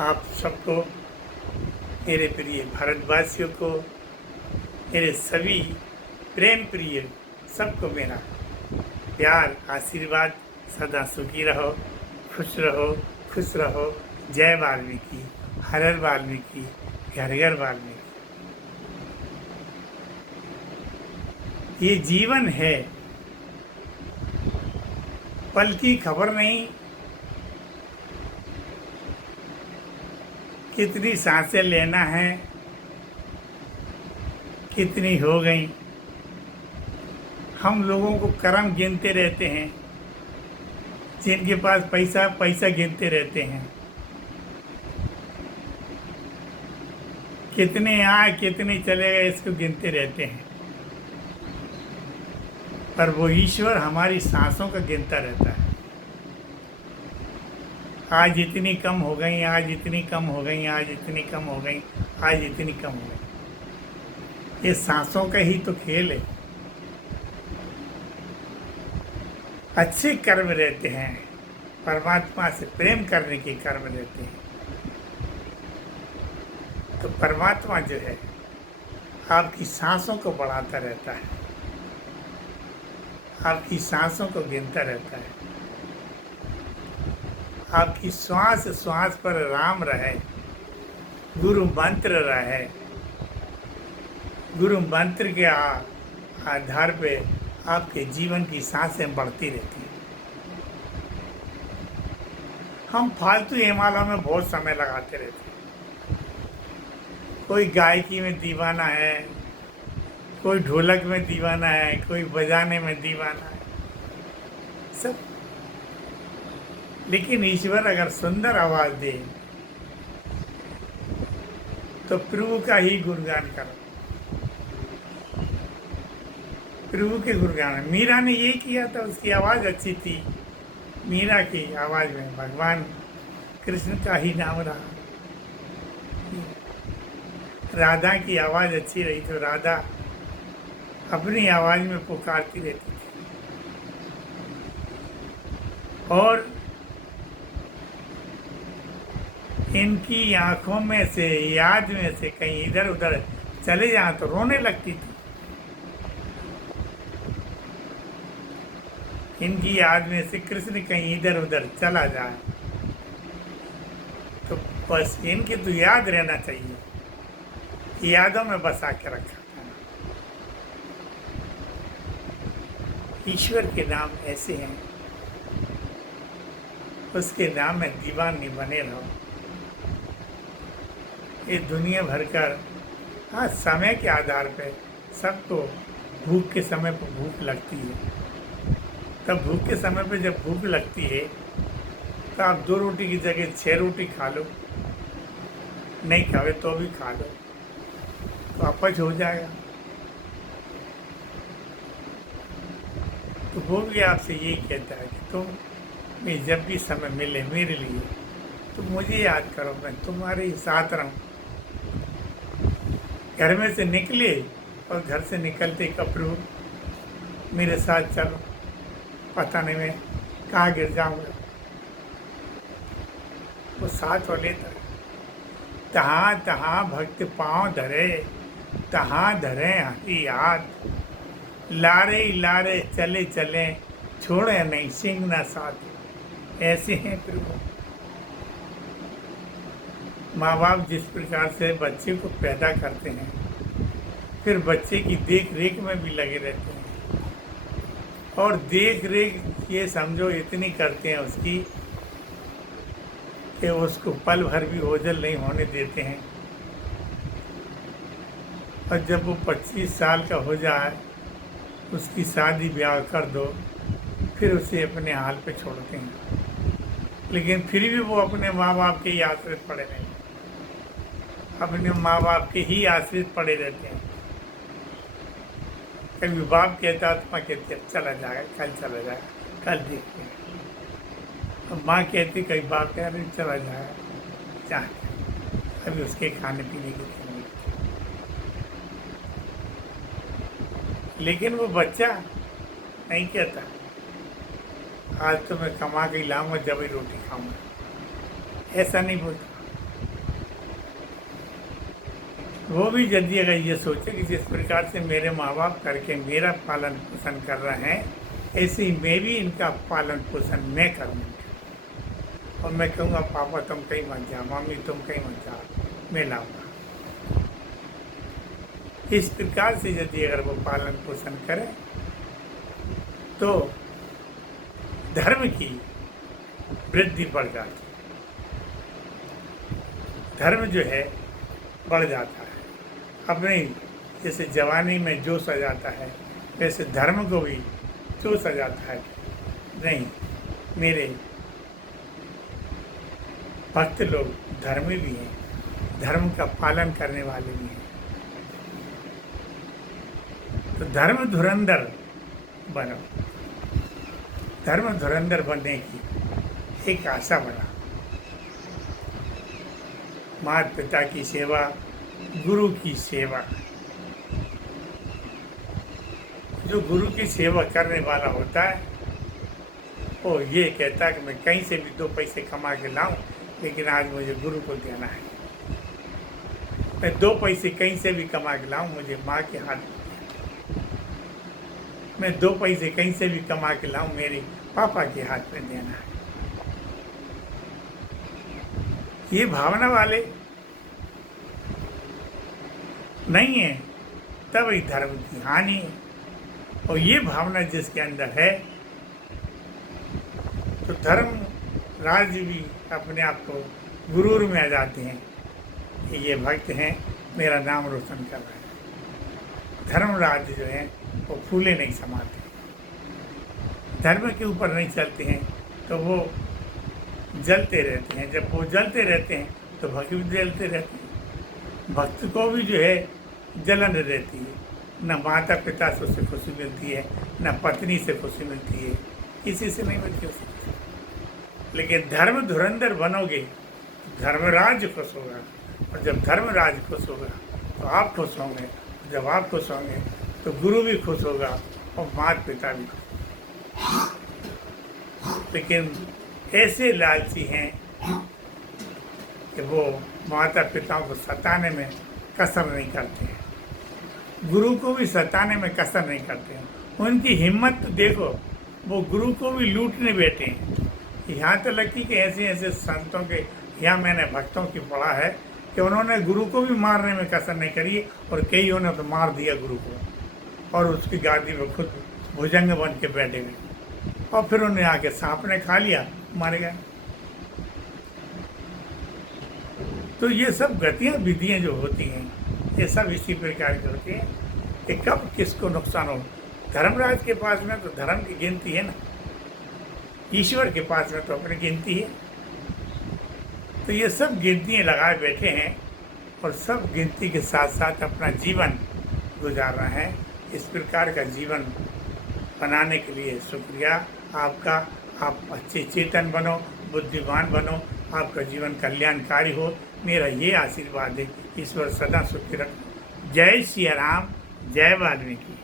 आप सबको, मेरे प्रिय भारतवासियों को, मेरे सभी प्रेम प्रिय सबको मेरा प्यार आशीर्वाद। सदा सुखी रहो, खुश रहो। जय वाल्मीकि, हर हर वाल्मीकि, घर घर वाल्मीकि। ये जीवन है, पल की खबर नहीं, कितनी सांसें लेना है, कितनी हो गई। हम लोगों को कर्म गिनते रहते हैं, जिनके पास पैसा गिनते रहते हैं, कितने आए कितने चले गए इसको गिनते रहते हैं। पर वो ईश्वर हमारी सांसों का गिनता रहता है। आज इतनी कम हो गई, आज इतनी कम हो गई, आज इतनी कम हो गई, आज इतनी कम हो गई। ये सांसों का ही तो खेल है। अच्छे कर्म रहते हैं, परमात्मा से प्रेम करने के कर्म रहते हैं, तो परमात्मा जो है आपकी सांसों को बढ़ाता रहता है, आपकी सांसों को गिनता रहता है। आपकी श्वास श्वास पर राम रहे, गुरु मंत्र रहे। गुरु मंत्र के आधार पे आपके जीवन की सांसें बढ़ती रहती हैं। हम फालतू हिमालय में बहुत समय लगाते रहते हैं। कोई गायकी में दीवाना है, कोई ढोलक में दीवाना है, कोई बजाने में दीवाना है, सब। लेकिन ईश्वर अगर सुंदर आवाज दे तो प्रभु का ही गुणगान करो, प्रभु के गुणगान। मीरा ने ये किया था, उसकी आवाज़ अच्छी थी। मीरा की आवाज़ में भगवान कृष्ण का ही नाम रहा। राधा की आवाज़ अच्छी रही तो राधा अपनी आवाज़ में पुकारती रहती थी। और इनकी आंखों में से, याद में से कहीं इधर उधर चले जाए तो रोने लगती थी। इनकी याद में से कृष्ण कहीं इधर उधर चला जाए तो बस इनकी तो याद रहना चाहिए, यादों में बसा के रखा था। ईश्वर के नाम ऐसे हैं, उसके नाम में दीवानी बने रहो। ये दुनिया भर कर, हाँ, समय के आधार पे सबको भूख के समय पर भूख लगती है। तब भूख के समय पे जब भूख लगती है तो आप 2 रोटी की जगह 6 रोटी खा लो, नहीं खावे तो भी खा लो, तो अपच हो जाएगा। तो वो भी आपसे यही कहता है कि तुम मैं जब भी समय मिले मेरे लिए तो मुझे याद करो, मैं तुम्हारे ही साथ रहूं। घर में से निकले और घर से निकलते कपड़ों मेरे साथ चलो, पता नहीं मैं कहाँ गिर जाऊंगा। वो साथ हो लेता है। तहाँ तहाँ भक्त पाँव धरे, तहाँ धरे हरी याद। लारे लारे चले चले, छोड़े नहीं सिंह ना साथ। ऐसे हैं प्रभु। माँ बाप जिस प्रकार से बच्चे को पैदा करते हैं, फिर बच्चे की देख रेख में भी लगे रहते हैं। और देख रेख ये समझो इतनी करते हैं उसकी कि उसको पल भर भी ओझल नहीं होने देते हैं। और जब वो 25 साल का हो जाए, उसकी शादी ब्याह कर दो, फिर उसे अपने हाल पे छोड़ते हैं। लेकिन फिर भी वो अपने माँ बाप के ही आश्रित पड़े नहीं, अपने माँ बाप के ही आश्रित पड़े रहते हैं। कभी बाप कहता तो माँ कहती अब चला जाएगा, कल चला जाएगा, कल देखते हैं। और माँ कहती, कभी बाप कह रहे चला जाएगा, अभी उसके खाने पीने की नहीं। लेकिन वो बच्चा नहीं कहता, आज तो मैं कमा के लाऊंगा जब ही रोटी खाऊंगा, ऐसा नहीं बोलता। वो भी यदि अगर ये सोचे कि जिस प्रकार से मेरे माँ बाप करके मेरा पालन पोषण कर रहे हैं, ऐसे ही मैं भी इनका पालन पोषण मैं करूँगा। और मैं कहूँगा पापा तुम कहीं मत जाओ, मम्मी तुम कहीं मत जाओ, मैं लाऊंगा। इस प्रकार से यदि अगर वो पालन पोषण करें तो धर्म की वृद्धि बढ़ जाती है, धर्म जो है बढ़ जाता है। अपने जैसे जवानी में जोश आ जाता है, वैसे धर्म को भी जोश आ जाता है। नहीं, मेरे भक्त लोग धर्मी भी हैं, धर्म का पालन करने वाले भी हैं। तो धर्म धुरंधर बनो, धर्म धुरंधर बनने की एक आशा बना। माता पिता की सेवा, गुरु की सेवा। जो गुरु की सेवा करने वाला होता है वो ये कहता है कि मैं कहीं से भी 2 पैसे कमा के लाऊं, लेकिन आज मुझे गुरु को देना है। मैं 2 पैसे कहीं से भी कमा के लाऊं, मुझे माँ के हाथ में। मैं 2 पैसे कहीं से भी कमा के लाऊं, मेरे पापा के हाथ में देना है। ये भावना वाले नहीं है, तब ही धर्म की हानि है। और ये भावना जिसके अंदर है तो धर्म राज्य भी अपने आप को गुरूर में आ जाते हैं कि ये भक्त हैं, मेरा नाम रोशन कर रहे हैं। धर्म राज्य जो है वो फूले नहीं समाते, धर्म के ऊपर नहीं चलते हैं तो वो जलते रहते हैं। जब वो जलते रहते हैं तो भक्त भी जलते रहते हैं। भक्त को भी जो है जलन रहती है, न माता पिता से उसे खुशी मिलती है, न पत्नी से खुशी मिलती है, किसी से नहीं मिलती उसे। लेकिन धर्म धुरंधर बनोगे तो धर्मराज खुश होगा, और जब धर्मराज खुश होगा तो आप खुश होंगे। जब आप खुश होंगे तो गुरु भी खुश होगा और माता पिता भी खुश। लेकिन ऐसे लालची हैं कि वो माता पिताओं को सताने में कसर नहीं करते हैं, गुरु को भी सताने में कसर नहीं करते हैं। उनकी हिम्मत तो देखो, वो गुरु को भी लूटने बैठे हैं। यहाँ तो लगी कि ऐसे ऐसे संतों के, यहाँ मैंने भक्तों की पढ़ा है कि उन्होंने गुरु को भी मारने में कसर नहीं करी, और कईयों ने तो मार दिया गुरु को, और उसकी गादी में खुद भुजंग बन के बैठे हुए, और फिर उन्हें आके सांप ने खा लिया, मर गए। तो ये सब गतियाँ विधियाँ जो होती हैं, ये सब इसी प्रकार की होती हैं कि कब किसको नुकसान हो। धर्मराज के पास में तो धर्म की गिनती है ना, ईश्वर के पास में तो अपनी गिनती है। तो ये सब गिनतियाँ लगाए बैठे हैं, और सब गिनती के साथ साथ अपना जीवन गुजार रहे हैं। इस प्रकार का जीवन बनाने के लिए शुक्रिया आपका। आप अच्छे चेतन बनो, बुद्धिमान बनो, आपका जीवन कल्याणकारी हो, मेरा ये आशीर्वाद है। ईश्वर सदा सुखी रखो। जय सिया राम, जय वाल्मीकि।